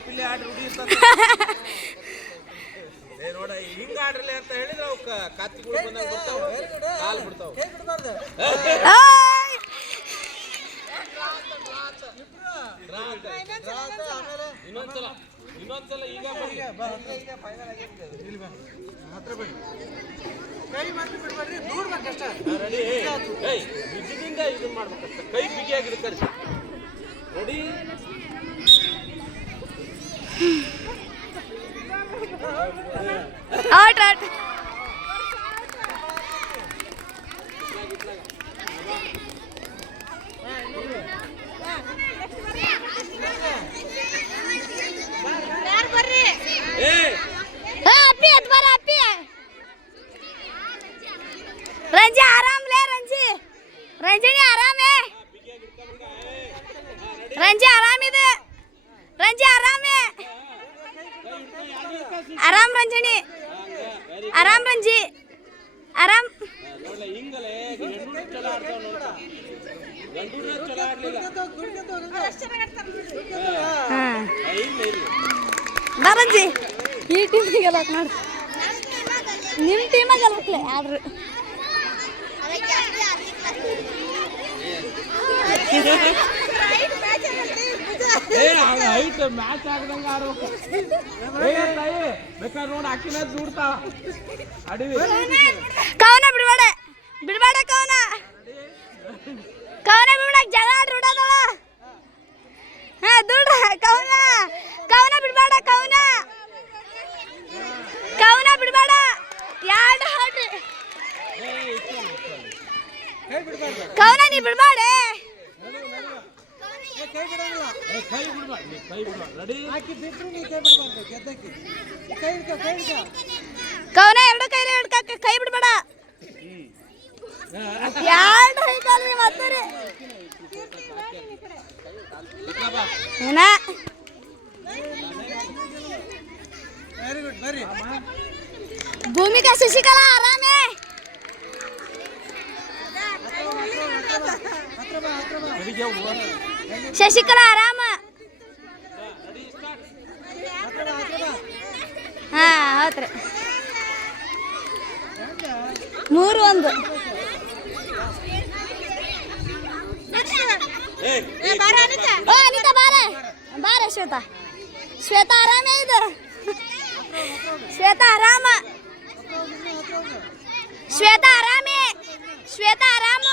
ಪಿಲ್ಲಿ ಆಡಿ ರೂಢಿ ಇರ್ತದ ಏ ನೋಡ ಹಿಂಗ ಆಡ್ರಲಿ ಅಂತ ಹೇಳಿದ್ರೆ ಅವಕ್ಕ ಕತ್ತಿಗಳು ಬಂದಾಗ ಬಿಡ್ತಾವ. ಕಾಲು ಬಿಡ್ತಾವ! ಇನ್ನೊಂದ್ಸಲ ಇನ್ನೊಂದ್ಸಲ ಈಗ ಬರ್ಲಿ. ರೆಡಿ ಏಯ್ ಬಿಜಿದಿಂದ ಇದನ್ನ ಮಾಡ್ಬೇಕಷ್ಟ ಕೈ ಬಿಗಿಯಾಗಿ ಕರ್ಸಿ ರೆಡಿ ಔಟ್ ಔಟ್ ಏ ಆ, ಅಪ್ಪಿ ಅದ್ ಬರ ಅಪ್ಪಿ ರಂಜಿ ಆರಾಮ್ಲೇ ರಂಜಿ. ರಂಜಿನಿ ಆರಾಮೇ ರಂಜಿ ಆರಾಮಿದೆ ರಂಜಿ ಆರಾಮೇ ಆರಾಮ್ ರಂಜನಿ ಆರಾಮ್ ರಂಜಿ. ಆರಾಮ್. ಬರಂಜಿ ಈ ಟೀಮಿಗೆ ಗೆಲ್ಲಕ್ ನೋಡಿ ನಿಮ್ಮ ಟೀಮಾಗ ಗೆಲ್ಲಕ್ಲೆ ಆದ್ರೆ ಏ ಹೈಟ್ ಮ್ಯಾಚ್ ಆಗದಂಗ ಆಡ್ಬೇಕು ತಾಯಿ, ಬೇಕಾದ್ರೆ ನೋಡಿ ಅಕ್ಕಿನ ದೂಡ್ತಾವ ಅಡಿವಿ ಕವನ ಬಿಡ್ಬೇಡ. ಬಿಡ್ಬೇಡ ಕವನ. ಕವನ ಬಿಡ್ಬೇಡ, ಜಗಳ ಆಡ್ರಿ ಹಾ, ದುಡ್ಡ. ಏ, ಕೈ ಬಿಡ್ಬಾರ್ದು ನೀ ಕೈ ಬಿಡ್ಬಾರ್ದು ರೆಡಿ ಕವನ ಎರಡು ಕೈಲಿ ಹಿಡ್ಕಕ್ಕೆ ಕೈ ಬಿಡ್ಬೇಡ ಎರಡು ಕೈಲಿ ಮತ್ತೆ ಏನ ಭೂಮಿಕಾ ಶಶಿಕಲಾ ಆರಾಮೇ ರೆಡಿಗೆ ಹೋಗು. ಶಶಿಕಲಾ ಆರಾಮ ಹಾ ಹೌದ್ರಿ ಮೂರು ಒಂದು ಏ ಓ ಅನಿತಾ ಬಾರ ಬಾರ ಶ್ವೇತಾ ಶ್ವೇತಾ ಆರಾಮೇ ಇದು ಶ್ವೇತಾ ಆರಾಮ ಶ್ವೇತಾ ಆರಾಮೇ ಶ್ವೇತಾ ಆರಾಮ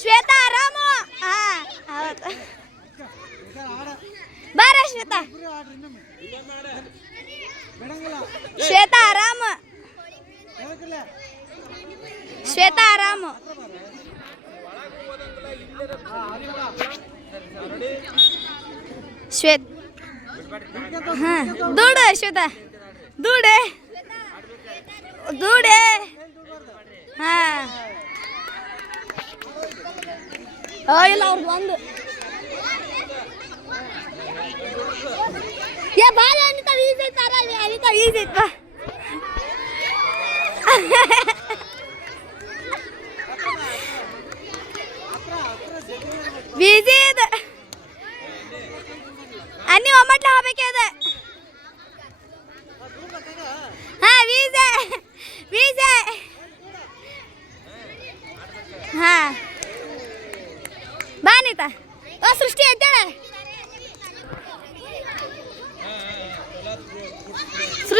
ಶ್ವೇತಾ ಆರಾಮ ಹಾ ಹೌದು ಬಾರ ಶ್ವೇತಾ. ಶ್ವೇತಾ ಆರಾಮ? ಶ್ವೇತಾ ಆರಾಮ? ಶ್ವೇತ ಹಾ, ದೂಡ ಶ್ವೇತಾ. ದೂಡೆ. ದೂಡೆ. ಹಾ. ಇಲ್ಲ ಅವ್ರು ಒಂದು ಏ ಬಾಲ ಅನಿತಾ ಈಜ್ ಐತಾರ ಅನಿತಾ ಈಜ್ ಐತ್ ಬಿಜಿ ಇದೆ. ಅನ್ನಿ, ಒಮ್ಮಟ್ಲೆ ಹೋಗ್ಬೇಕೆ ಇದೆ. ಹಾ ವೀಸೆ ವೀಸೆ ಹಾ. ಬಾ ಅನಿತಾ. ಓ, ಸೃಷ್ಟಿ ಎದ್ದೇಳ.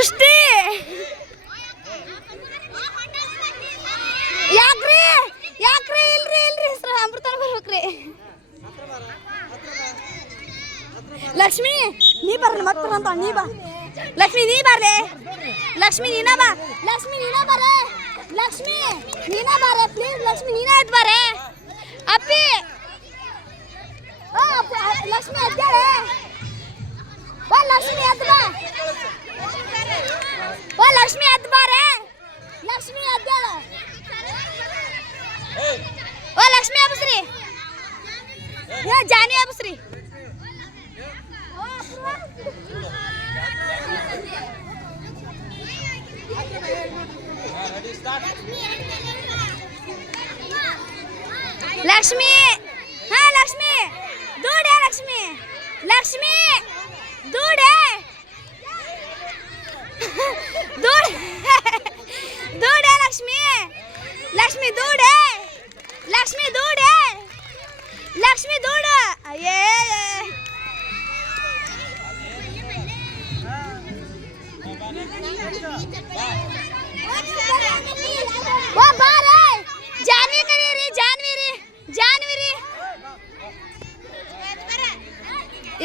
ಸೃಷ್ಟಿ! ಯಾಕ್ರಿ? ಯಾಕ್ರಿ? ಇಲ್ರಿ ಇಲ್ರಿ. ಹೆಸರು ಅಮೃತನ ಬರ್ಬೇಕ್ರಿ. ಲಕ್ಷ್ಮಿ, ನೀ ಬರ್ರಿ ಮತ್ತೆ ಅಂತ ನೀ ಬಾ. ಲಕ್ಷ್ಮಿ, ನೀ ಬರ್ರಿ. ಲಕ್ಷ್ಮಿ, ನೀನ ಬಾ. ಲಕ್ಷ್ಮಿ, ನೀನ ಬರ ಲಕ್ಷ್ಮಿ, ನೀನ ಬಾರ ಪ್ಲೀಸ್ ಲಕ್ಷ್ಮಿ, ನೀನ ಎದ್ದು ಬಾರೆ ಅಪ್ಪಿ. ಲಕ್ಷ್ಮಿ ಎದ್ದೇಳೆ ಬಾ, ಲಕ್ಷ್ಮಿ, ಎದ್ದು ಬಾ. लक्ष्मी हाँ लक्ष्मी दूर है लक्ष्मी लक्ष्मी दूर है दूर दूर है लक्ष्मी लक्ष्मी दूर है लक्ष्मी दूर लक्ष्मी दौड़ा। ये वो बाहर है जानवी करी रे जानवी रे जानवी रे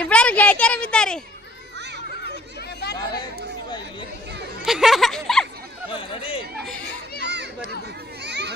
इबर गए करे बिदारे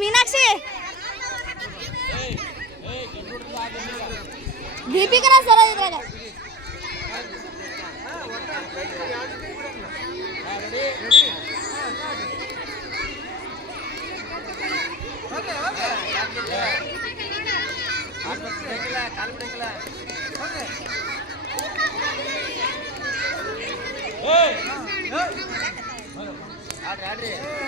मीनाक्षी ದೀಪಿಕನ ಸರ ಇದ್ರಾಗ ಆಡ್ರಿ ಆಡ್ರಿ